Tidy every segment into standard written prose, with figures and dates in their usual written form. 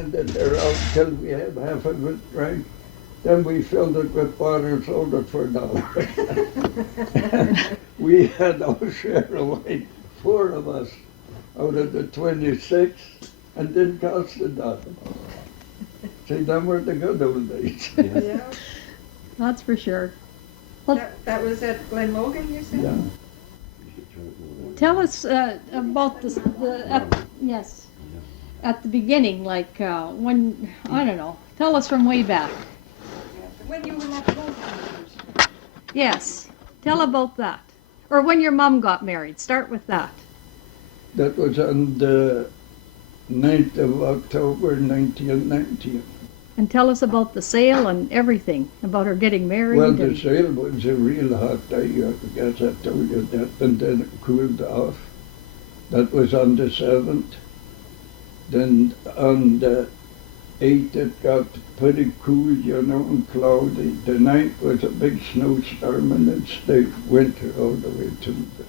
and it around till we had half of it drank. Then we filled it with water and sold it for $1. We had our share of wine, 4 of us out of the 26, and didn't cost $1. See, them were the good old days. Yeah. That's for sure. Well, That was at Glen Logan, you said? Yeah. tell us about yes, at the beginning, like when, I don't know, tell us from way back. When you were left home. Yes, tell about that. Or when your mom got married, start with that. That was on the 9th of October, 1919. And tell us about the sale and everything, about her getting married. Well, the and, sale was a real hot day, I guess I told you that, and then it cooled off. That was on the 7th. Then on the 8th it got pretty cool, you know, and cloudy. The 9th was a big snowstorm, and it stayed winter all the way to the,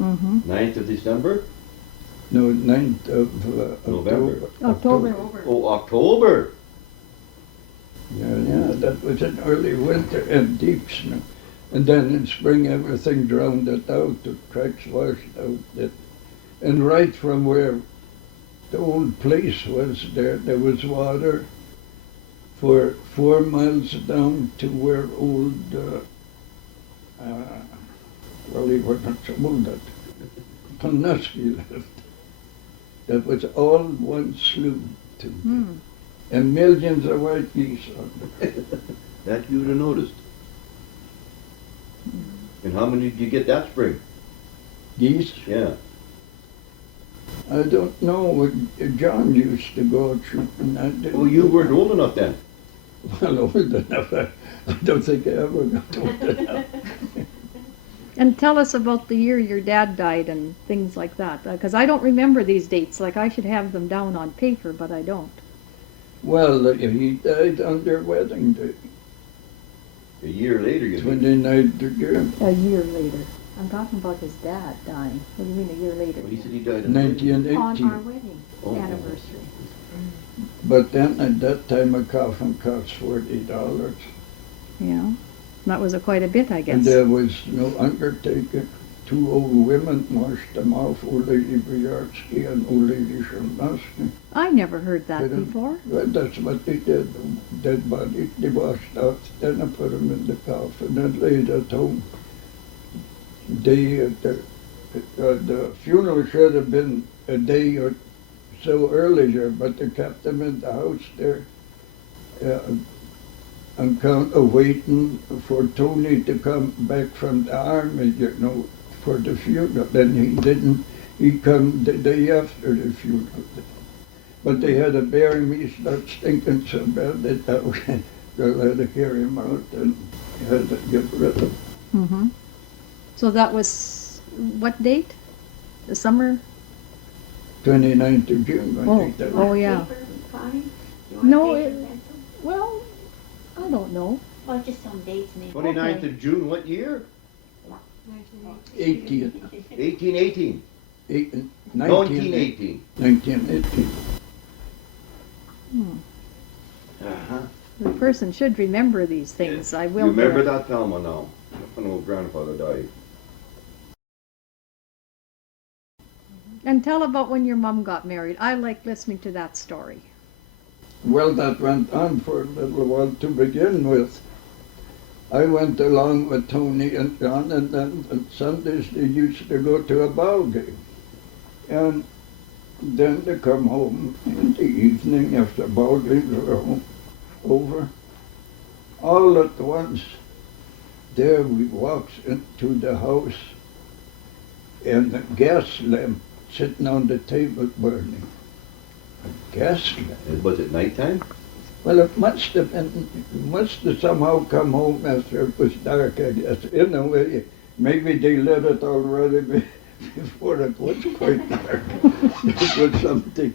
mm-hmm. 9th of December? no, 9th of November. October. Oh, October. Yeah, that was an early winter and deep snow. And then in spring everything drowned it out, the cracks washed out. And right from where the old place was, there was water for 4 miles down to where old, well, he wasn't so old, that Panuski lived. That was all one slough too. Mm. And millions of white geese on it. That you would have noticed. And how many did you get that spring? Geese? Yeah. I don't know. John used to go shooting. I didn't. Oh, you weren't old enough then. Well, old enough. I don't think I ever got old enough. And tell us about the year your dad died and things like that, because I don't remember these dates. Like I should have them down on paper, but I don't. Well, he died on their wedding day, A year later, you mean. 29th of June, A year later. I'm talking about his dad dying. What do you mean a year later? Well, he said he died in 1918. On our wedding Oh. anniversary. But then at that time a coffin cost $40. Yeah, that was quite a bit, I guess. And there was no undertaker. 2 old women washed them off, old lady Briarski and old lady Shermaski. I never heard that Didn't- before. Well, that's what they did. Dead body, they washed out, then I put them in the coffin and laid at home. The funeral should have been a day or so earlier, but they kept them in the house there on count of waiting for Tony to come back from the army, you know, for the funeral. Then he didn't. He come the day after the funeral. But they had to bury me, start stinking so bad that they had to carry him out and had to get rid of him. Mm-hmm. So that was what date? The summer? 29th of June, I think that was. Oh, yeah. No, well, I don't know. Well, just some dates maybe. 29th Okay. of June, what year? 18th. 1818. 1918. 1918. 1918. Hmm. Uh-huh. The person should remember these things. I will. Remember do it. that, Thelma, now? When old grandfather died. And tell about when your mom got married. I like listening to that story. Well, that went on for a little while to begin with. I went along with Tony and John, and then on Sundays they used to go to a ball game. And then they come home in the evening after ball games were over. All at once, there we walks into the house, and the gas lamp sitting on the table burning. A gas lamp. Was it nighttime? Well, it must have been, must have somehow come home after it was dark, I guess. In a way, maybe they lit it already before it was quite dark. It was something.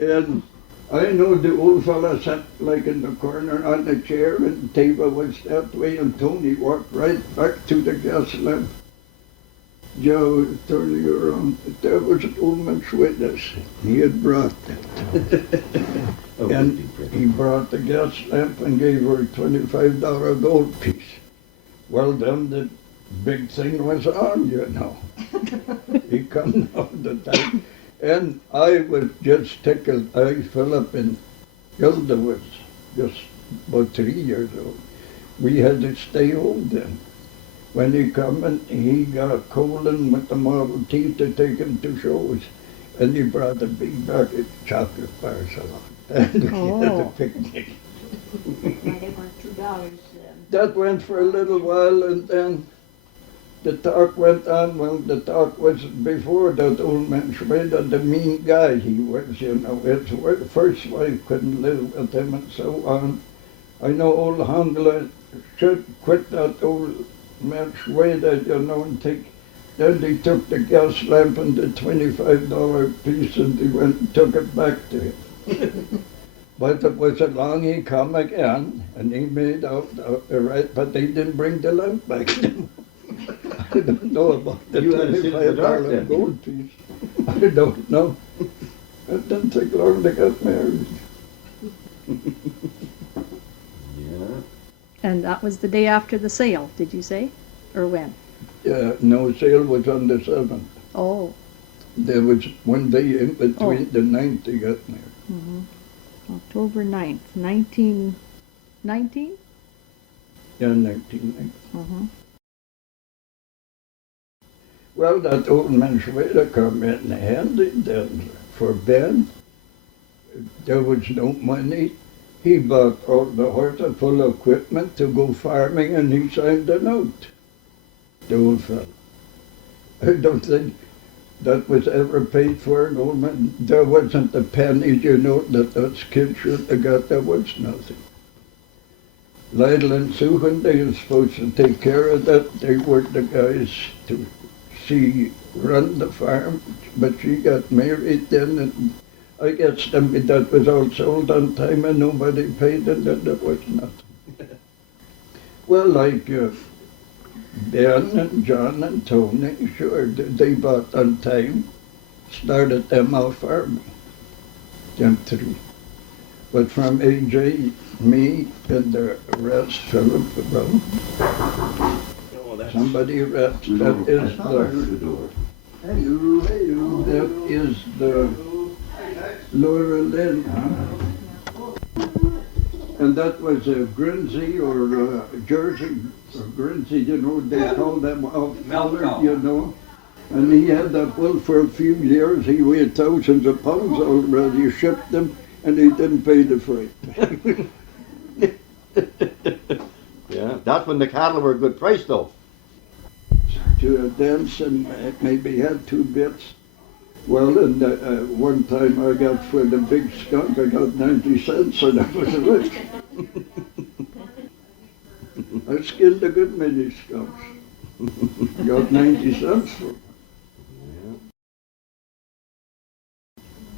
And I know the old fella sat like in the corner on the chair, and the table was that way, and Tony walked right back to the gas lamp. Joe, turn you around. There was an old man with us. He had brought that. Oh, And good print. he brought the gas lamp and gave her a $25 gold piece. Well, then the big thing was on, you know. He come down the time. And I was just tickled. I fell up in Hilda was just about 3 years old. We had to stay home then. When he come and he got Colin with the Model T to take him to shows. And he brought a big bucket of chocolate bars along. And we had a Oh. picnic. Might have won $2. That went for a little while and then the talk went on. Well, the talk was before that old man Schrader, the mean guy he was, you know. His first wife couldn't live with him and so on. I know old Hangler should quit that old man Schrader, you know, and take. Then they took the gas lamp and the $25 piece and they went and took it back to him. But it was along he come again and he made out right, but they didn't bring the lamp back to him. I don't know about the You had to sit in the dark $25 then. gold piece. I don't know. It didn't take long to get married. Yeah. And that was the day after the sale, did you say? Or when? Yeah, no, sale was on the 7th. Oh. There was one day in between the 9th they got married. Mm-hmm. October 9th, 1919? Yeah, 1990. Mm-hmm. Well, that old man Schrader come in handy then for Ben. There was no money. He bought all the horses full of equipment to go farming and he signed a note. The old fellow. I don't think that was ever paid for an old man. There wasn't a penny, you know, that those kids should have got. There was nothing. Lydell and Sue, when they were supposed to take care of that, they were the guys to see run the farm, but she got married then, and I guess that was all sold on time and nobody paid, and then there was nothing. Well, like Ben and John and Tony, sure, they bought on time, started them out farming, them three. But from AJ, me, and the rest, Philip, well, somebody rest, that is the Laura Lynn, huh? And that was a Grinzy or Jersey, or Grinzy, you know, they call them off-colored, you know. And he had that bull for a few years. He weighed thousands of pounds already, shipped them, and he didn't pay the freight. Yeah, that's when the cattle were a good price though. To a dance and maybe had 2 bits. Well, and one time I got for the big skunk, I got 90 cents, and that was rich. I skinned a good many skunks. Got 90 cents for them.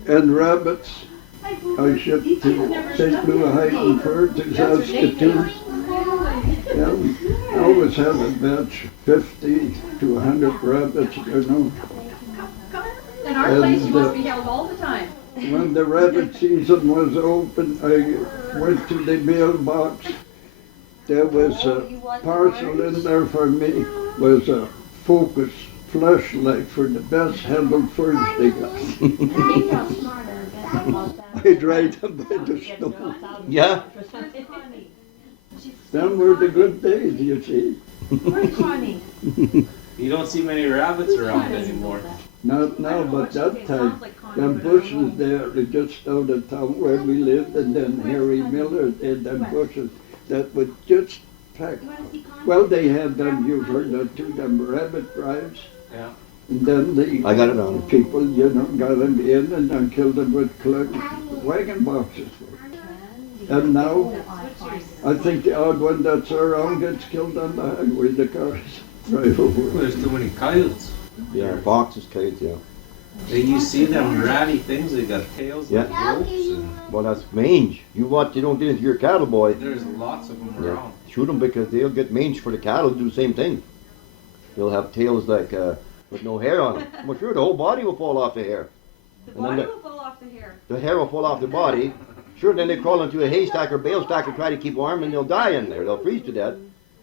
And rabbits, I shipped to St. Louis Heighten Fur to Saskatoon. And I always had a batch, 50 to 100 rabbits, you know. And our place must be held all the time. When the rabbit season was open, I went to the mailbox. There was a parcel in there for me, was a Focus flashlight for the best handled furs they got. I dried them by the snow. Yeah. Them were the good days, you see. You don't see many rabbits around anymore. Not now, but that time, them bushes there just out of town where we lived, and then Harry Miller did them bushes that would just pack. Well, they had them, you've heard that too, them rabbit drives. Yeah. And then the I got it on. people, you know, got them in and then killed them with wagon boxes. And now, I think the odd one that's around gets killed on the highway, the cars drive over. There's too many coyotes. Yeah, boxes, kids, yeah. And you see them ratty things, they got tails like Yeah. ropes, and Well, that's mange. You don't get into your cattle, boy. there's lots of them Yeah. around. Shoot them because they'll get mange for the cattle, do the same thing. They'll have tails like with no hair on it. Well, sure, the whole body will fall off the hair. The And then body will fall off the hair. the hair will fall off the body. Sure, then they crawl into a haystack or bale stack and try to keep warm, and they'll die in there. They'll freeze to death.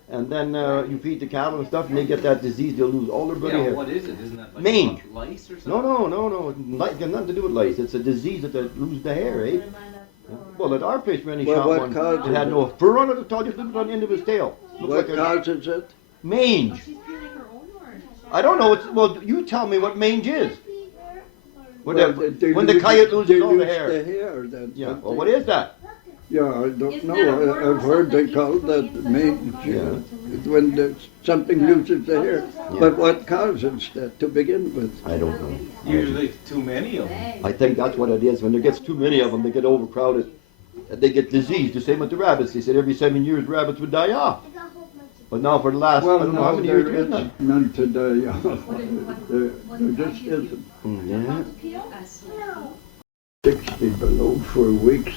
And then you feed the cattle and stuff, and they get that disease. They'll lose all their bloody Yeah, hair. what is it? Isn't that like Mange. lice or something? No. It got nothing to do with lice. It's a disease that they lose the hair, eh? Well, at our place, when he Well, shot what one, causes it had no fur on it at all, just looked on the end of his tail. Looked What like a causes it? mange. She's peeling her own or? I don't know. Well, you tell me what mange is. When, Well, the, when the coyote loses all the hair. The hair then. Yeah. Well, what is that? Yeah, I don't Isn't that a know. worm I've or heard they something call eats that proteins mange. Yeah. When something loses the hair. But what causes that to begin with? I don't know. Usually too many of them. I think that's what it is. When there gets too many of them, they get overcrowded. And they get diseased. The same with the rabbits. They said every 7 years rabbits would die off. But now for the last, I Well, don't know how no, many there years it's been. is none today. There just isn't. Yeah. 60 below for weeks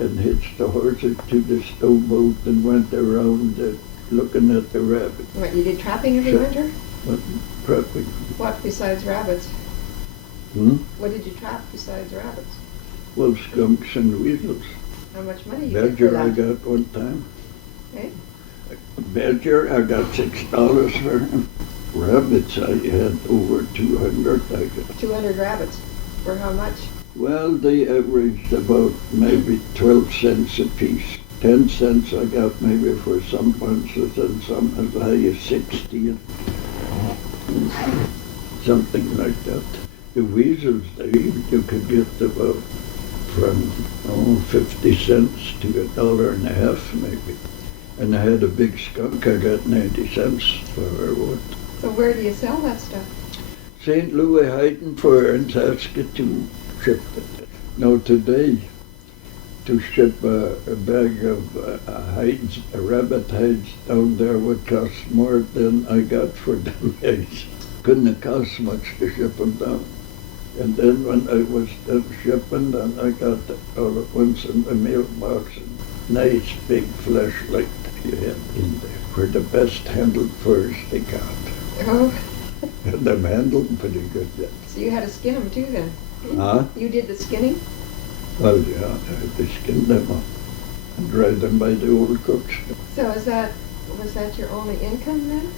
and hitched the horses to the stowboat and went around looking at the rabbits. What, you did trapping every Sure. winter? What, prepping. What besides rabbits? Hmm? What did you trap besides rabbits? Well, skunks and weasels. How much money you get for Badger I that? got one time. Eh? Badger, I got $6 for him. Rabbits, I had over 200 I got. 200 rabbits. For how much? Well, they averaged about maybe 12 cents a piece. 10 cents I got maybe for some bunches and some as high as 60. Something like that. The weasels, you could get about from 50 cents to $1.50 maybe. And I had a big skunk, I got 90 cents for one. So where do you sell that stuff? St. Louis hiding for in Saskatoon shipped it. Now today, to ship a bag of hides, rabbit hides down there would cost more than I got for them eggs. Couldn't have cost much to ship them down. And then when I was done shipping, then I got all at once in the mailbox a nice big flashlight you had in there for the best handled furs they got. Oh, And them handled pretty good yet. so you had to skin them too then? Huh? You did the skinning? Well, yeah, they skinned them up and dried them by the old cooks. So was that your only income then?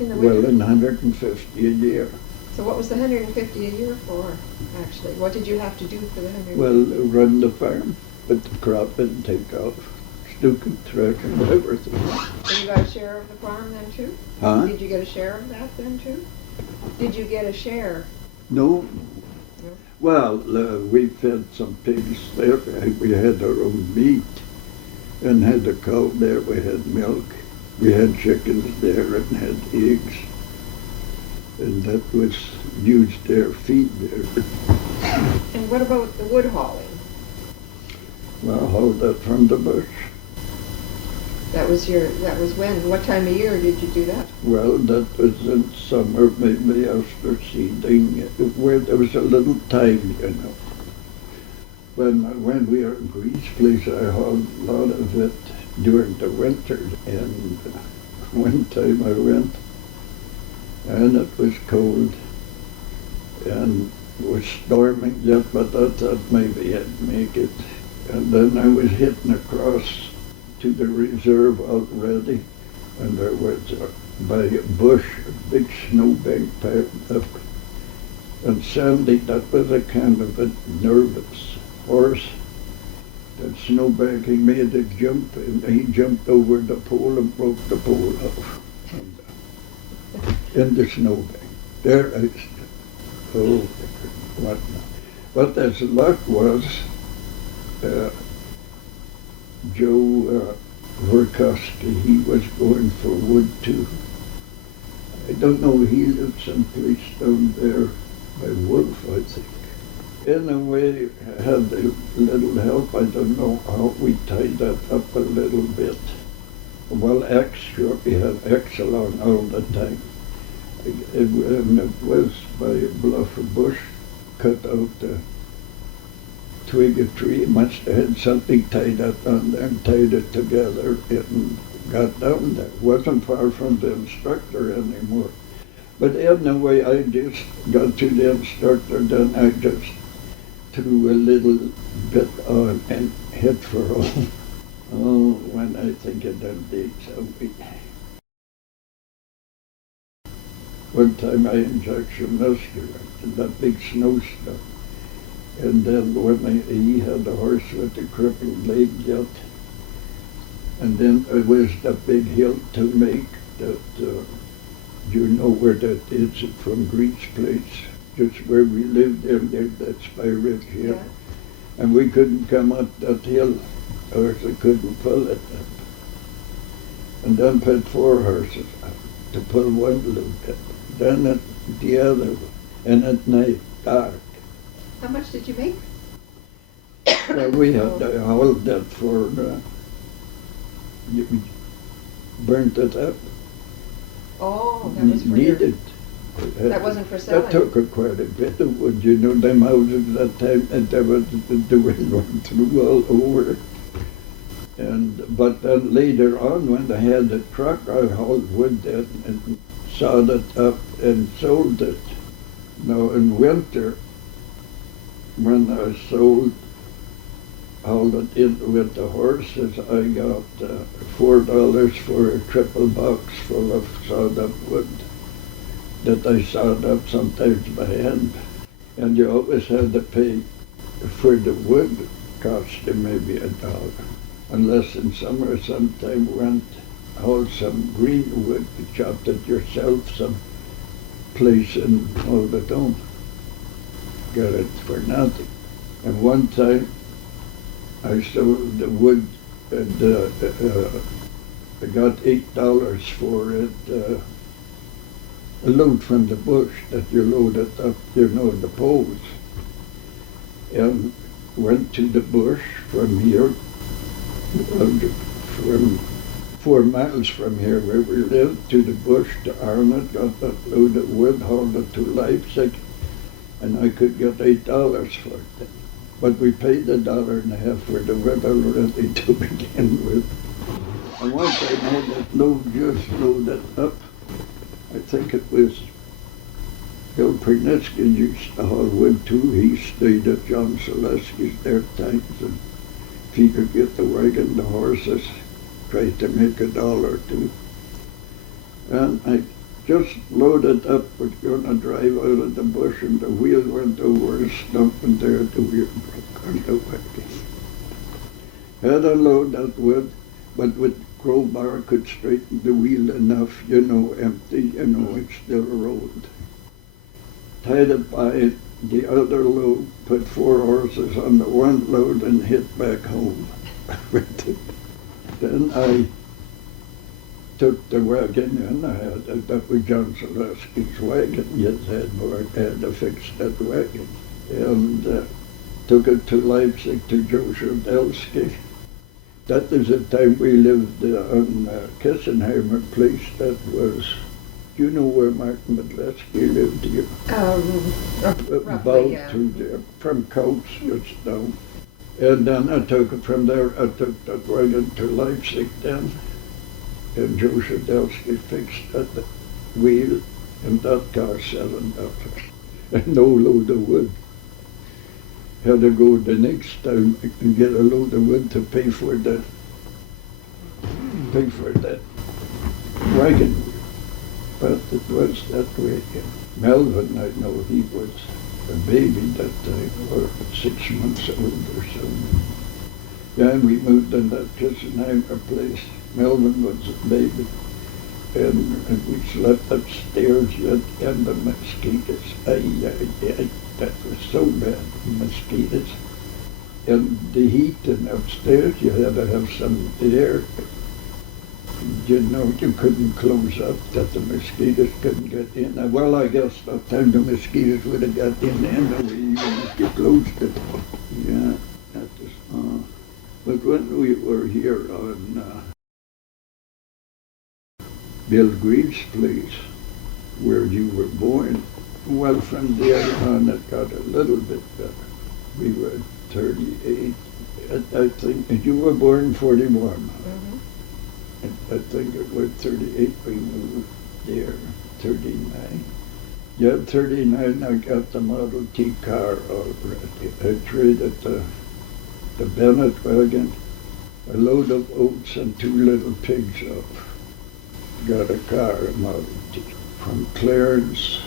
In the Well, winter? in 150 a year. So what was the 150 a year for, actually? What did you have to do for the 150? Well, run the farm, but the crop didn't take off. Stuking, threshing, everything. So you got a share of the farm then too? Huh? Did you get a share of that then too? Did you get a share? No. No. Well, we fed some pigs there. We had our own meat and had a cow there. We had milk. We had chickens there and had eggs. And that was used their feed there. And what about the wood hauling? Well, hauled that from the bush. That was when? What time of year did you do that? Well, that was in summer, maybe after seeding, where there was a little time, you know. When we were in Greece place, I hauled a lot of it during the winter. And one time I went, and it was cold, and it was storming yet, but I thought maybe I'd make it. And then I was hitting across to the reserve already, and there was by a bush, a big snowbank piled up. And Sandy, that was a kind of a nervous horse. That snowbank, he made a jump, and he jumped over the pole and broke the pole off. In the snowbank. There I stood. Oh, what now? But as luck was, Joe Verkowski, he was going for wood too. I don't know, he lived someplace down there by Wolf, I think. In a way, I had a little help. I don't know how we tied that up a little bit. Well, X, sure, we had X along all the time. And it was by a bluff of bush, cut out a twig of tree. It must have had something tied up on there and tied it together and got down there. It wasn't far from the instructor anymore. But anyway, I just got to the instructor, then I just threw a little bit on and hit for home. Oh, when I think of them days, one time I injected muscular in that big snowstorm. And then he had a horse with a crippled leg yet. And then it was that big hill to make that, you know where that is from Greece Place, just where we lived there, that's by Ridge here. Yeah. And we couldn't come up that hill, or else I couldn't pull it up. And then put 4 horses up to pull one load up, then the other one, and at night, dark. How much did you make? Well, we had to hold that for, you burnt it up. Oh, that was for Needed. that wasn't for selling. That took quite a bit of wood, you know, them houses that time, and there was the wind went through all over. But then later on, when I had the truck, I hauled wood then and sawed it up and sold it. Now in winter, when I hauled it in with the horses, I got $4 for a triple box full of sawed up wood that I sawed up sometimes by hand. And you always had to pay for the wood, cost you maybe $1. Unless in summer sometime went haul some green wood, chopped it yourself some place and hauled it home. Got it for nothing. And one time I sold the wood and I got $8 for it, a load from the bush that you loaded up, you know, the poles. And went to the bush from here, from 4 miles from here where we lived, to the bush to Arnott, got that load of wood, hauled it to Leipzig, and I could get $8 for it. But we paid $1.50 for the wood already to begin with. And once I had that load just loaded up, I think it was Bill Pernitzky used to haul wood too. He stayed at John Selesky's there times, and if he could get the wagon, the horses, tried to make $1 or $2. And I just loaded up, was gonna drive out of the bush, and the wheel went over a stump, and there the wheel broke on the wagon. Had to load that wood, but with crowbar could straighten the wheel enough, you know, empty, you know, it still rolled. Tied it by the other load, put 4 horses on the one load, and hit back home with it. Then I took the wagon in. I had that was John Selesky's wagon. Yes, I had to fix that wagon, and took it to Leipzig to Joe Shodelsky. That was the time we lived on Kissenheimer Place. That was, you know where Martin Medleski lived here? Roughly, About yeah. to there, from Coates just down. And then I took it from there, I took that wagon to Leipzig then. And Joe Shodelsky fixed that wheel, and that cost $7. And no load of wood. Had to go the next time and get a load of wood to pay for that wagon wheel. But it was that way. Melvin, I know he was a baby that time, or 6 months old or so. Yeah, and we moved in that Kissenheimer place. Melvin was a baby. And we slept upstairs and the mosquitoes. That was so bad, mosquitoes. And the heat and upstairs, you had to have some air. You know, you couldn't close up that the mosquitoes couldn't get in. Well, I guess that time the mosquitoes would have got in anyway, even if you closed it. Yeah, that was, but when we were here on Bill Green's place, where you were born, well, from there on it got a little bit better. We were 38, I think, and you were born in 41. Mm-hmm. I think it was 38 we moved there 39. Yeah, 39, I got the Model T car already. I traded the Bennett wagon, a load of oats and two little pigs off. Got a car, a Model T. From Clarence,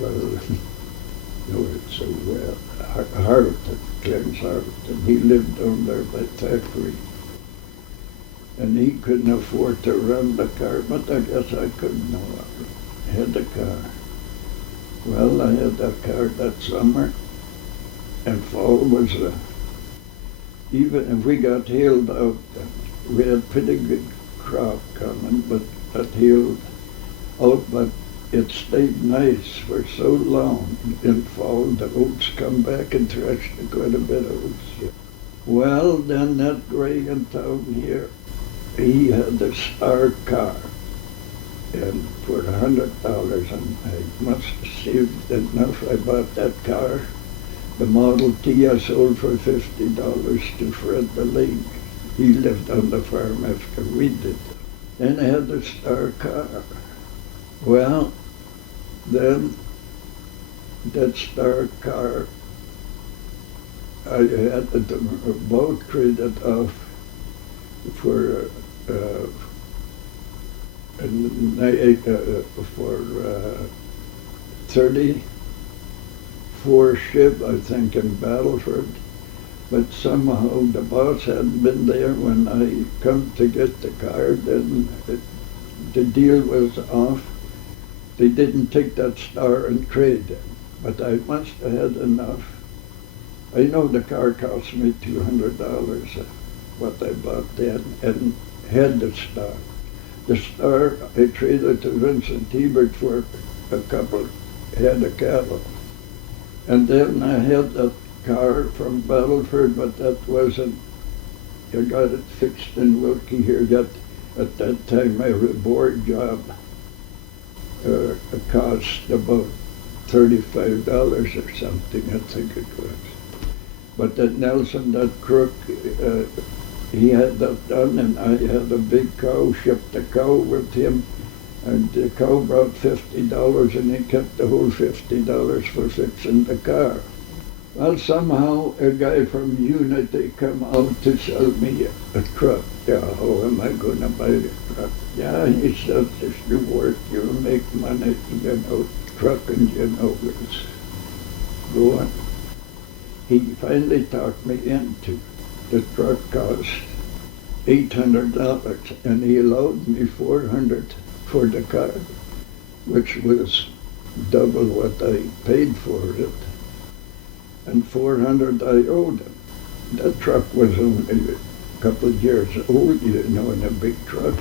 well, no, it's so well, Harleton, Clarence Harleton. He lived down there by Thackeray. And he couldn't afford to run the car, but I guess I couldn't have had a car. Well, I had that car that summer, and fall was, even if we got hailed out, we had pretty good crop coming, but got hailed out, but it stayed nice for so long. In fall, the oats come back and threshed quite a bit of oats. Well, then that guy in town here, he had a Star car, and for $100, and I must have saved enough. I bought that car. The Model T I sold for $50 to Fred the Lake. He lived on the farm after we did. Then I had a Star car. Well, then that Star car, I had the boat traded off for for 34 ship, I think, in Battleford. But somehow the boss hadn't been there when I come to get the car. Then the deal was off. They didn't take that Star and trade it, but I must have had enough. I know the car cost me $200, what I bought then, and had the Star. The Star I traded to Vincent Hebert for a couple head of cattle. And then I had that car from Battleford, but that wasn't, I got it fixed in Wilkie here. At that time, my board job cost about $35 or something, I think it was. But that Nelson, that crook, he had that done, and I had a big cow, shipped a cow with him, and the cow brought $50, and he kept the whole $50 for fixing the car. Well, somehow a guy from Unity come out to sell me a truck. Yeah, how am I going to buy the truck? Yeah, he said, if you work, you'll make money, trucking, it's going. He finally talked me into the truck cost $800, and he allowed me $400 for the car, which was double what I paid for it, and $400 I owed him. That truck was only a couple of years old, in a big truck.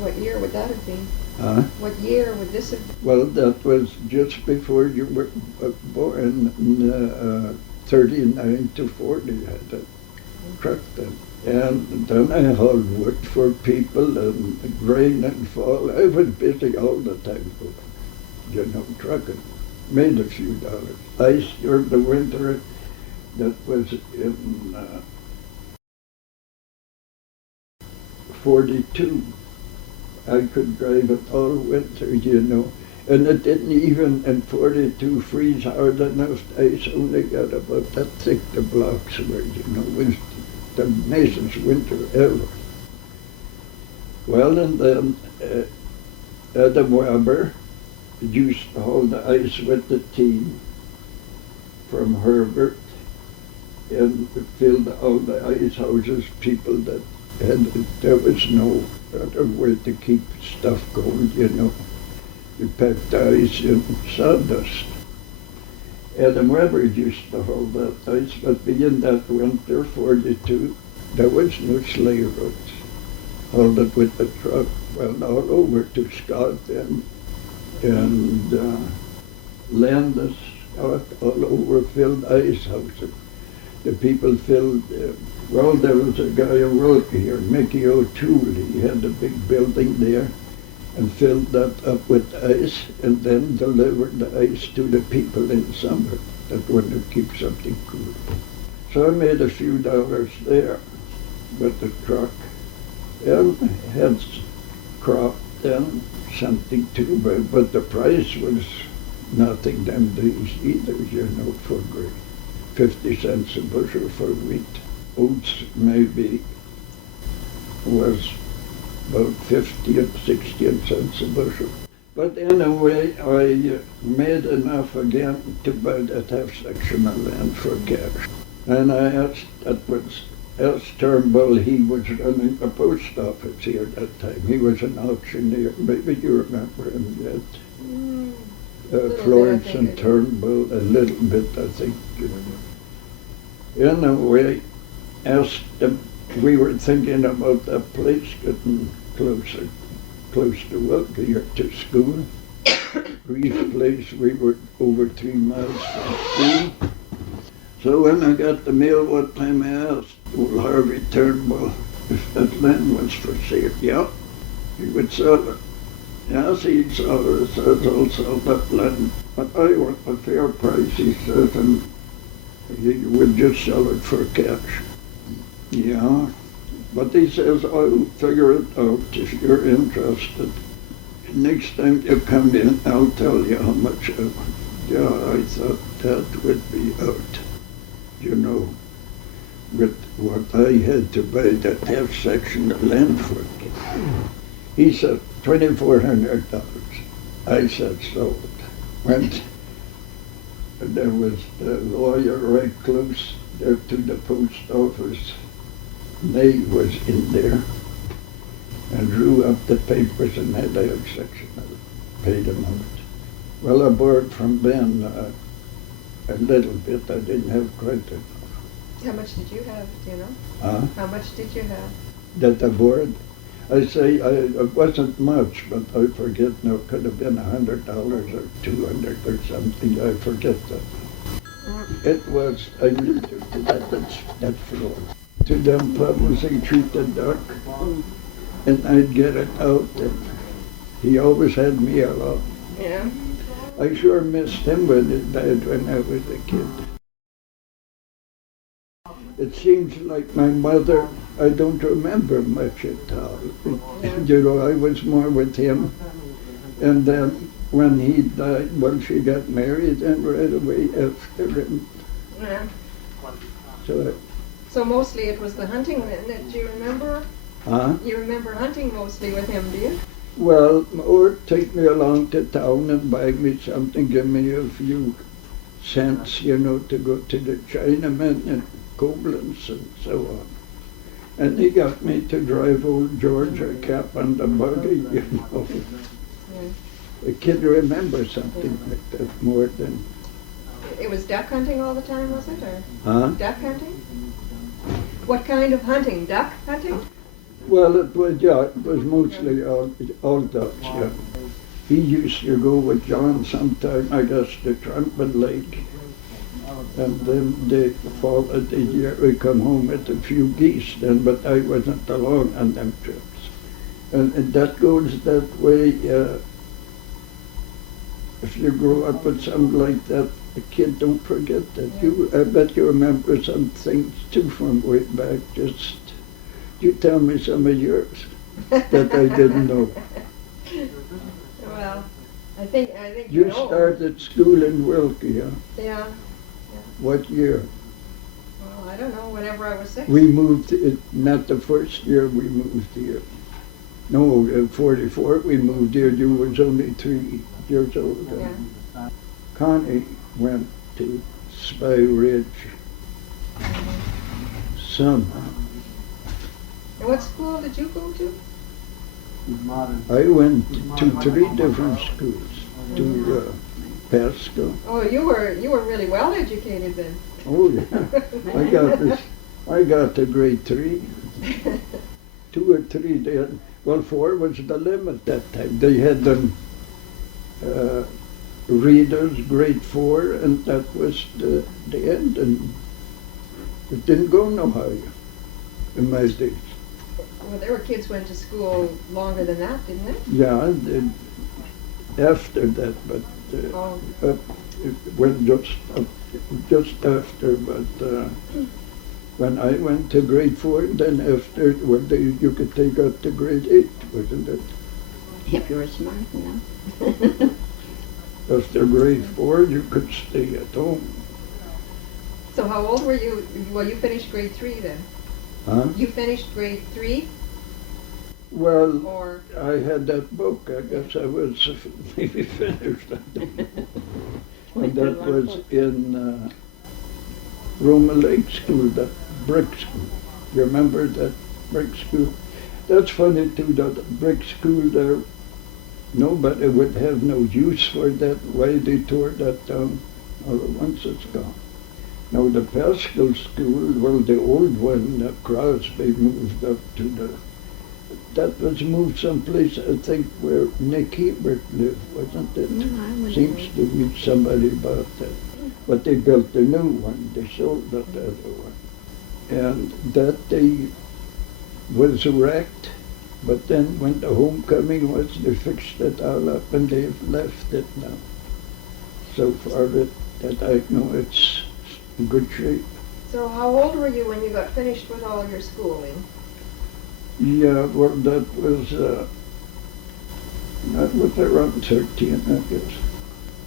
What year would that have been? Huh? What year would this have been? Well, that was just before you were born, 39 to 40, I had a truck then. And then I hauled wood for people, and rain and fall. I was busy all the time, trucking. Made a few dollars. Ice during the winter, that was in 42. I could drive it all winter, And it didn't even in 42 freeze hard enough. Ice only got about that thick, the blocks were, was the nicest winter ever. Well, and then Adam Weber used to hold the ice with the team from Herbert and filled all the ice houses, people that had, there was no other way to keep stuff going, You packed ice in sawdust. Adam Weber used to hold that ice, but being that winter, 42, there was no sleigh roads. Hauled it with the truck, well, all over to Scott and Landis, all over filled ice houses. The people filled, well, there was a guy who wrote here, Mickey O'Toole. He had a big building there and filled that up with ice and then delivered the ice to the people in summer that wanted to keep something cool. So I made a few dollars there with the truck and had crop then something too, but the price was nothing them days either, you know, for grain. 50 cents a bushel for wheat. Oats maybe was about 50 and 60 cents a bushel. But anyway, I made enough again to buy that half section of land for cash. And I asked, that was S. Turnbull, he was running the post office here at that time. He was an auctioneer, maybe you remember him yet. Florence and Turnbull, a little bit, I think. Anyway, asked them, we were thinking about that place getting close to work here, to school. Reed's place, we were over 3 miles from school. So when I got the mail one time, I asked old Harvey Turnbull if that land was for sale. Yeah, he would sell it. Yes, he'd sell it. He says, I'll sell that land. But I want a fair price, he says, and he would just sell it for cash. Yeah, but he says, I'll figure it out if you're interested. Next time you come in, I'll tell you how much I want. Yeah, I thought that would be out. You know, with what I had to buy that half section of land for. He said, $2,400. I said, sold. Went, and there was the lawyer right close there to the post office. They was in there and drew up the papers and had a half section of it, paid him out. Well, I borrowed from Ben a little bit. I didn't have quite enough. How much did you have, do you know? Huh? How much did you have? That I borrowed? I say it wasn't much, but I forget now. It could have been $100 or $200 or something. I forget that. It was, I knew that floor. To them publishing treat the duck, and I'd get it out, and he always had me along. Yeah. I sure missed him when he died when I was a kid. It seems like my mother, I don't remember much at all. You know, I was more with him. And then when he died, well, she got married and right away after him. Yeah. So mostly it was the hunting then that you remember? huh? You remember hunting mostly with him, do you? Well, or take me along to town and buy me something, give me a few cents, you know, to go to the Chinaman and Koblenz and so on. And he got me to drive old Georgia Cap on the buggy, you know. Yeah. A kid remembers something like that more than, It was duck hunting all the time, was it, or huh? duck hunting? What kind of hunting? Duck hunting? Well, it was mostly all ducks, yeah. He used to go with John sometime, I guess, to Trumpet Lake. And then the fall of the year, we come home with a few geese then, but I wasn't along on them trips. And that goes that way, if you grow up with something like that, a kid don't forget that. I bet you remember some things too from way back, just, you tell me some of yours that I didn't know. Well, I think You know. started school in Wilkie, huh? Yeah. What year? Well, I don't know. Whenever I was 6. We moved, not the first year we moved here. No, in 44 we moved here. You was only 3 years old. Yeah. Connie went to Spy Ridge somehow. And what school did you go to? I went to 3 different schools. To Pasco. Oh, you were really well educated then. Oh yeah, I got to grade 3. 2 or 3 then. Well, 4 was the limit that time. They had them readers, grade 4, and that was the end. And it didn't go no higher in my days. Well, there were kids went to school longer than that, didn't they? Yeah, after that, but it went just after. But when I went to grade 4, then after, well, you could take up to grade 8, wasn't it? If you were smart enough. After grade 4, you could stay at home. So how old were you? Well, you finished grade 3 then. Huh? You finished grade 3, Well, or I had that book. I guess I was maybe finished. I don't know. And that was in Roma Lake School, that brick school. You remember that brick school? That's funny too, that brick school there, nobody would have no use for that. Why they tore that down all at once, it's gone. Now the Pascal School, well, the old one, Crosby moved up to that was moved someplace, I think, where Nick Hebert lived, wasn't it? No, I wouldn't Seems to be somebody about that. But they built a new one, they sold that other one. And that day was wrecked, but then when the homecoming was, they fixed it all up and they've left it now. So far that I know it's in good shape. so how old were you when you got finished with all your schooling? Yeah, well, that was around 13, I guess.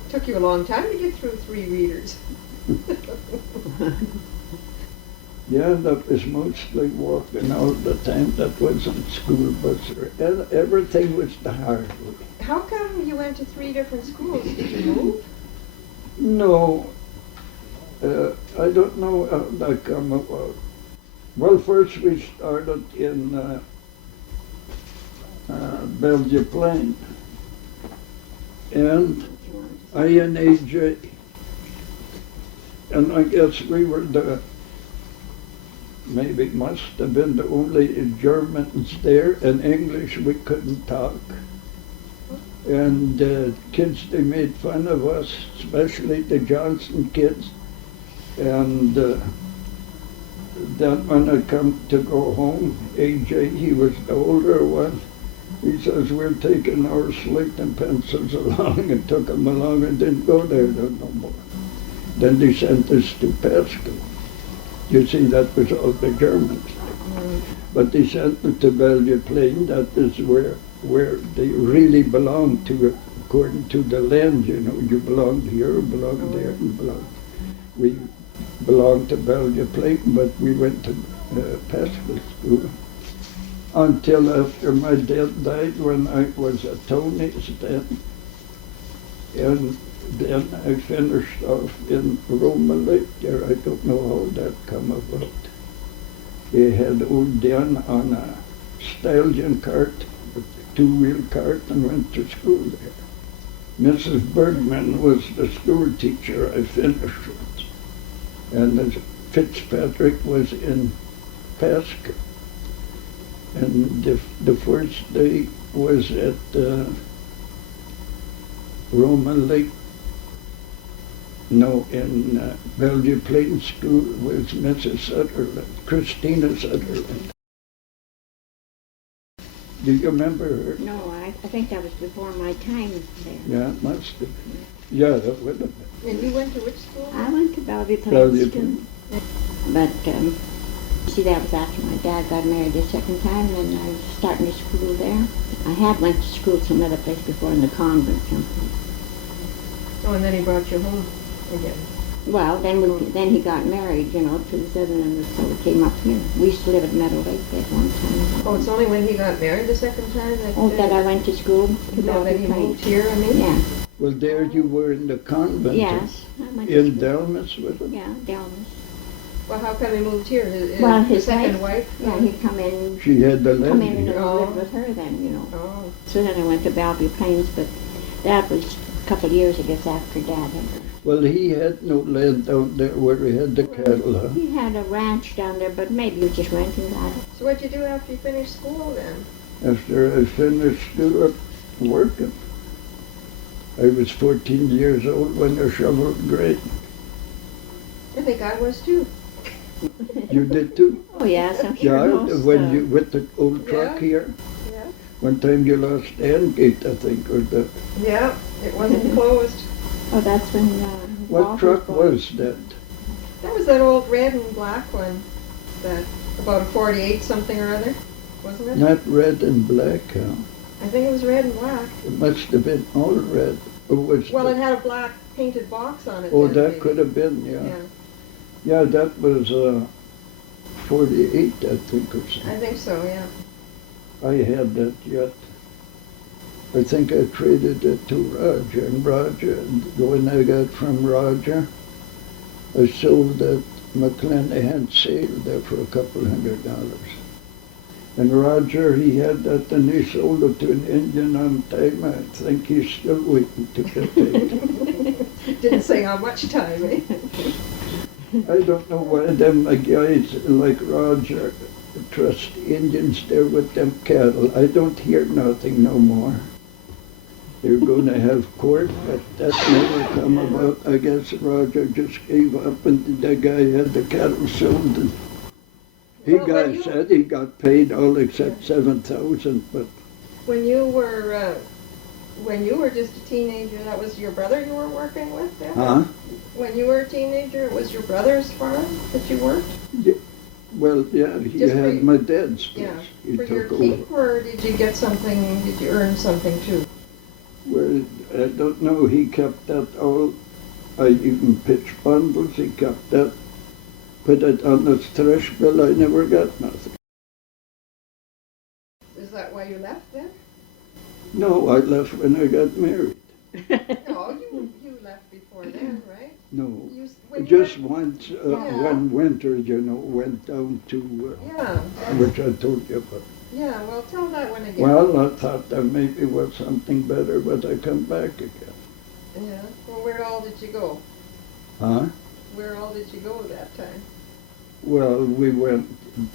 Took you a long time to get through 3 readers. Yeah, that was mostly walking all the time. That wasn't school bus or everything was the hard way. How come you went to 3 different schools? Did you move? No, I don't know how that come about. Well, first we started in Bellevue Plain, and I and AJ, and I guess we were maybe must have been the only Germans there, and English we couldn't talk. And kids, they made fun of us, especially the Johnson kids. And then when I come to go home, AJ, he was the older one, he says, we're taking our slate and pencils along, and took them along and didn't go there no more. Then they sent us to Pascal. You see, that was all the Germans. But they sent us to Bellevue Plain. That is where they really belong to, according to the land, you know. You belong here, you belong there, you belong. We belonged to Bellevue Plain, but we went to Pascal School until after my dad died, when I was at Tony's then. And then I finished off in Roma Lake there. I don't know how that come about. They had old Dan on a stallion cart, a 2-wheel cart, and went to school there. Mrs. Bergman was the school teacher I finished with. And Fitzpatrick was in Pascal. And the first day was at Roma Lake. No, in Bellevue Plain School was Mrs. Sutherland, Christina Sutherland. Do you remember her? No, I think that was before my time there. Yeah, it must have been. Yeah, that would have been. And you went to which school? I went to Bellevue Bellevue Plains too. But, see, that was after my dad got married the second time, and I was starting to school there. I had went to school some other place before in the convent someplace. Oh, and then he brought you home again. Well, then he got married, you know, to the southern, and so we came up here. We used to live at Meadow Lake at one time. Oh, it's only when he got married the second time that... That I went to school to No, then he Bellevue moved Plains. here, I mean? Yeah. Well, there you were in the convent. Yes. I went to In school. Delmas, was it? Yeah, Delmas. Well, how come he moved here? Well, His his second wife? Yeah, he'd come in. She had the Come land in and here. live with her then, you know. Oh. So then I went to Bellevue Plains, but that was a couple of years, I guess, after Dad had. Well, he had no land down there where he had the cattle, huh? He had a ranch down there, but maybe he was just renting that. So what'd you do after you finished school then? After I finished school, working. I was 14 years old when I shoveled grain. I think I was too. You did too? Oh, yes, I'm Yeah, sure most, when you, with the old truck Yeah. here. Yeah. One time you lost Angate, I think, or the, Yeah, it wasn't closed. Oh, that's when, what Walter truck bought- was that? That was that old red and black one, that, about a 48 something or other, wasn't it? Not red and black, huh? I think it was red and black. It must have been all red. It was Well, it had a black painted box on it. oh, then, that maybe. could have been, yeah. Yeah, Yeah, that was 48, I think, or something. I think so, yeah. I had that yet. I think I traded it to Roger, and Roger, the one I got from Roger, I sold at McClanahan sale there for a couple $100. And Roger, he had that, and he sold it to an Indian on time. I think he's still waiting to get paid. Didn't say how much time, eh? I don't know why them guys like Roger trust Indians there with them cattle. I don't hear nothing no more. They're going to have court, but that never come about. I guess Roger just gave up, and the guy had the cattle sold. And he Well, when you- said he got paid all except 7,000, but When you were just a teenager, that was your brother you were working with then? huh? When you were a teenager, it was your brother's farm that you worked? Well, yeah, he Just for had you- my dad's place. Yeah. He For your took over. keep, or did you get something, did you earn something too? Well, I don't know, he kept that all, I even pitched bundles, he kept that, put it on his thresh bill, I never got nothing. Is that why you left then? No, I left when I got married. No, you left before then, right? No, You, when you just were- once, Yeah. one winter, went down to, Yeah, which I told you about. yeah, well, tell that one again. Well, I thought there maybe was something better, but I come back again. Yeah, well, where all did you go? Huh? Where all did you go that time? Well, we went,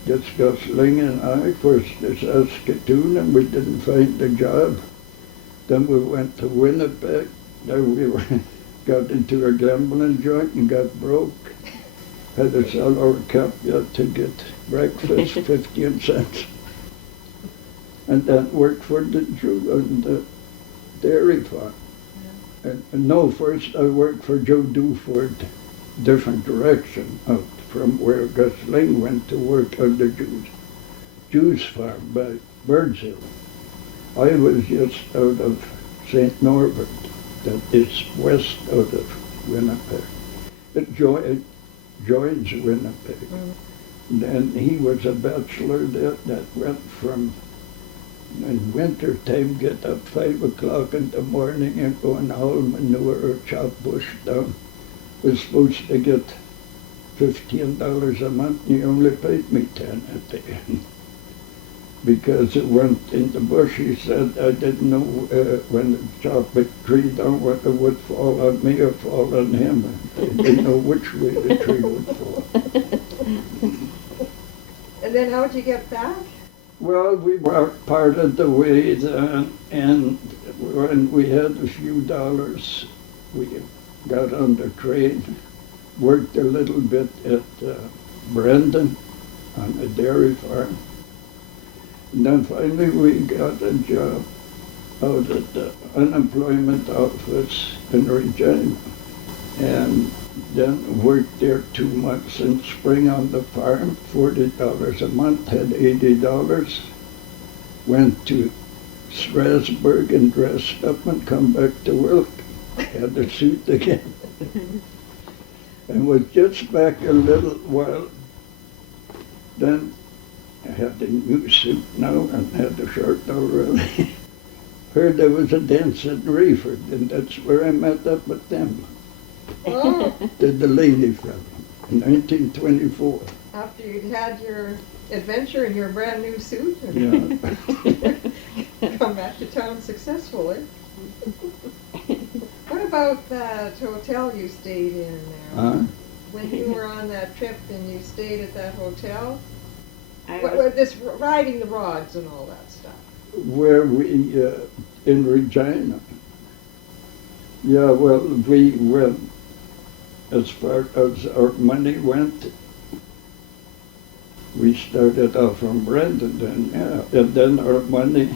just Gosling and I, first to Saskatoon, and we didn't find a job. Then we went to Winnipeg. Then we got into a gambling joint and got broke. Had to sell our cap yet to get breakfast, 15 cents. And then worked for the the dairy farm. And no, first I worked for Joe Duford, different direction out from where Gosling went to work on the Jews farm by Birdshill. I was just out of St. Norbert, that is west out of Winnipeg. It joins Winnipeg. And then he was a bachelor that went from, in winter time, get up 5 o'clock in the morning and go and haul manure or chop bush down. Was supposed to get $15 a month, and he only paid me 10 at the end. Because it went in the bush, he said, I didn't know when the chop a tree down whether it would fall on me or fall on him. I didn't know which way the tree would fall. And then how'd you get back? Well, we walked part of the way then, and when we had a few dollars, we got on the train, worked a little bit at Brendan on a dairy farm. And then finally we got a job out at the unemployment office in Regina. And then worked there 2 months in spring on the farm, $40 a month, had $80. Went to Strasbourg and dressed up and come back to work. Had the suit again. And was just back a little while. Then I had the new suit now and had the shirt already. Heard there was a dance at Rayford, and that's where I met up with them. Oh, The Delaney fellow, in 1924. after you'd had your adventure in your brand new suit Yeah. and come back to town successfully. What about that hotel you stayed in there? Huh? When you were on that trip and you stayed at that hotel? I What, was, this riding the rods and all that stuff. Where we, in Regina. Yeah, well, we went, as far as our money went, we started off from Brendan then, yeah. And then our money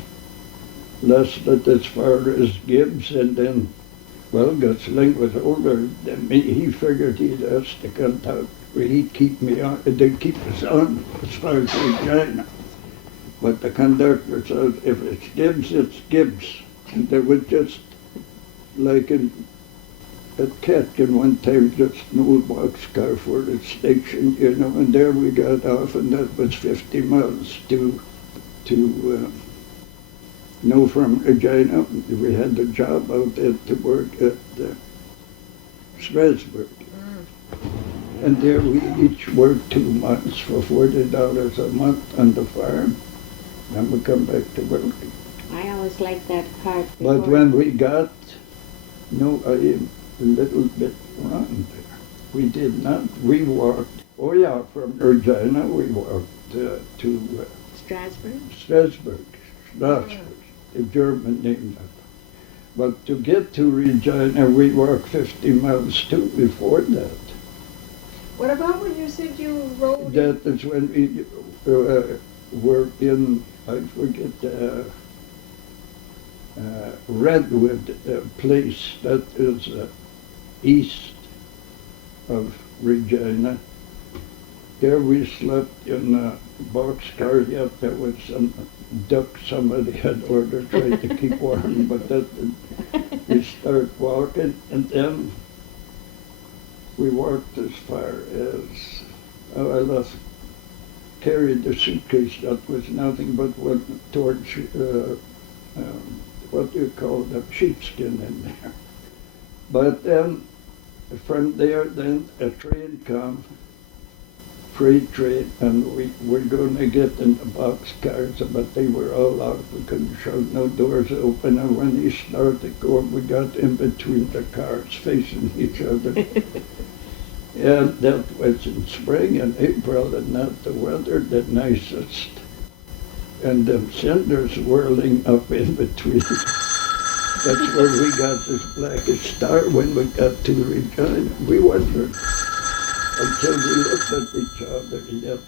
lasted as far as Gibbs, and then, well, Gosling was older than me. He figured he'd ask to contact, or he'd keep me on, they'd keep us on as far as Regina. But the conductor says, if it's Gibbs, it's Gibbs. And they would just, like at Ketkin one time, just an old boxcar for the station, you know, and there we got off, and that was 50 miles to no, from Regina. We had a job out there to work at Strasbourg. And there we each worked 2 months for $40 a month on the farm. Then we come back to work. I always liked that part. But before. when we got, no, I am a little bit wrong there. We did not, we walked, oh yeah, from Regina we walked to Strasbourg? Strasbourg, the German name of it. But to get to Regina, we walked 50 miles too before that. What about when you said you rode? That is when we were in, I forget, Redwood place that is east of Regina. There we slept in a boxcar, yet there was some duck somebody had ordered, tried to keep warm, but that we start walking, and then we walked as far as, I lost, carried the suitcase that was nothing but went towards, what do you call the sheepskin in there. But then from there, then a train come, freight train, and we were going to get in the boxcars, but they were all out. We couldn't shove no doors open, and when he started going, we got in between the cars facing each other. And that was in spring and April, and not the weather the nicest. And them cinders whirling up in between. That's where we got this blackest star when we got to Regina. We wondered until we looked at each other yet.